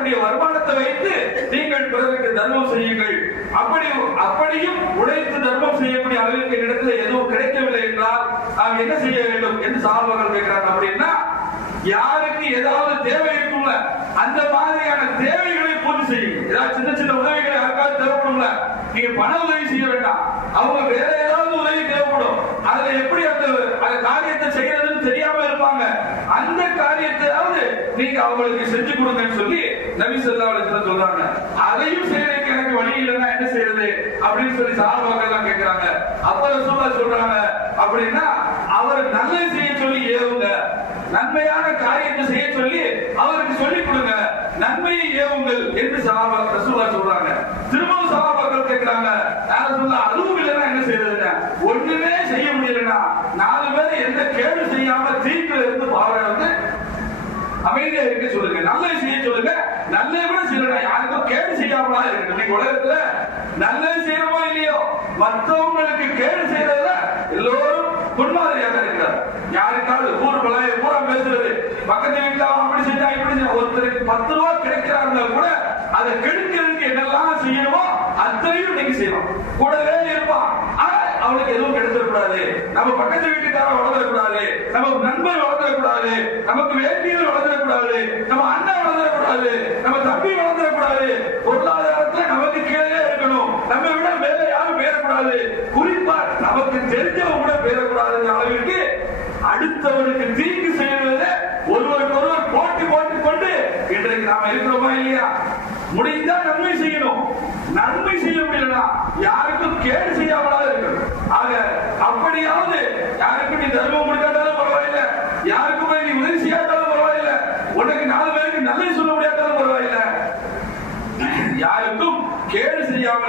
வருமானத்தை வைத்து நீங்கள் பிறருக்கு தர்மம் செய்யுங்கள். அப்படியும் உழைத்து தர்மம் செய்யக்கூடிய அளவிற்கு இடத்துல எதுவும் கிடைக்கவில்லை என்றால் நாம் என்ன செய்ய வேண்டும் என்று சஹாபாக்கள் கேட்கிறாங்க. அப்படின்னா யாருக்கு ஏதாவது தேவை இருக்கும்ல, அந்த மாதிரியான தேவைகளை பூர்த்தி செய்யுங்க. ஏதாவது சின்ன சின்ன உதவிகளை யாருக்காவது தேவைப்படும்ல, நீங்க பண உதவி செய்ய வேண்டாம், அவங்க வேற ஏதாவது உதவி தேவைப்படும், அதுல எப்படி அந்த காரியத்தை செய்யறதுன்னு தெரியாம இருப்பாங்க, அந்த காரியத்தையாவது நீங்க அவங்களுக்கு செஞ்சு கொடுங்கன்னு சொல்லி நபி ஸல்லல்லாஹு அலைஹி வஸல்லம் சொல்றாங்க. அதையும் செய்யறதுக்கு எனக்கு வழி இல்லைன்னா என்ன செய்யறது அப்படின்னு சொல்லி சஹாபாக்கள் எல்லாம் கேட்கிறாங்க. அப்ப ரசூலுல்லாஹ் சொல்றாங்க, அப்படின்னா அவர் நல்லது செய்ய சொல்லி ஏவுங்க, நன்மையான காரியத்தை செய்ய சொல்லி அவருக்கு சொல்லிக் கொடுங்க, நன்மையை ஏவுங்கள் என்று ரசூலுல்லாஹ் சொல்றாங்க. திரும்பவும் சஹாபாக்கள் கேட்கிறாங்க, யார் ரசூலுல்லாஹ் அதுவும் இல்லைன்னா என்ன செய்யறதுங்க, ஒண்ணுமே செய்ய முடியலன்னா 4 பேர் எந்த கேடு செய்யாம தீங்குல இருந்து பாதுகாத்து அமைதியா இருக்க சொல்லுங்க, நல்லது செய்ய சொல்லுங்க, நல்லது கூட செய்யலாம், யாருக்கும் கேடு செய்யாமலா இருக்கு. இன்னைக்கு உலகத்துல நல்லது செய்யறமோ இல்லையோ மற்றவங்களுக்கு கேடு செய்யறதுல எல்லோரும் முன்மாதிரியாக இருக்கிறார். யாருக்காவது பூரா பேசுறது, பக்கத்து வீட்டுல அப்படி செஞ்சா இப்படி செஞ்சா, ஒருத்தருக்கு 10 ரூபாய் கிடைக்கிறாங்க கூட அதை கெடுக்கிறதுக்கு என்னெல்லாம் செய்யணுமோ அத்தனையும் நீங்க செய்யணும். கூடவே இருப்பான், அவனுக்கு எதுவும் கிடைச்சிடக்கூடாது, நம்ம பக்கத்து வீட்டுக்காரன் வளர்ந்துடக்கூடாது, நம்ம நண்பர் வளர்ந்துடக்கூடாது, நமக்கு வேண்டியது வளர்ந்துடக்கூடாது, நம்ம அண்ணன் வளர்ந்துடக்கூடாது, நம்ம தம்பி வளர்ந்துடக்கூடாது, பொருளாதாரத்துல நமக்கு கீழே இருக்கணும், நம்ம விட மேல யாரும் பேரக்கூடாது, குறிப்பா நமக்கு தெரிஞ்சவங்க கூட பேரக்கூடாது அளவிற்கு அடுத்தவனுக்கு தீங்கு செய்வதில் ஒருவருக்கு ஒருவர் போட்டி கொண்டு இன்றைக்கு நாம இருக்கிறோமா இல்லையா? முடிந்தா நன்மை செய்யணும், நன்மை செய்ய முடியலனா யாருக்கும் கேடு செய்யாமலா இருக்கணும். ஆக அப்படியாவது யாருக்கும் நீ தர்மம் முடிக்காட்டாலும் பரவாயில்லை, யாருக்குமே நீ உதவி செய்யாட்டாலும் பரவாயில்லை, உனக்கு 4 பேருக்கு நல்லது சொல்ல முடியாட்டாலும் பரவாயில்லை, யாருக்கும் கேடு செய்யாமல்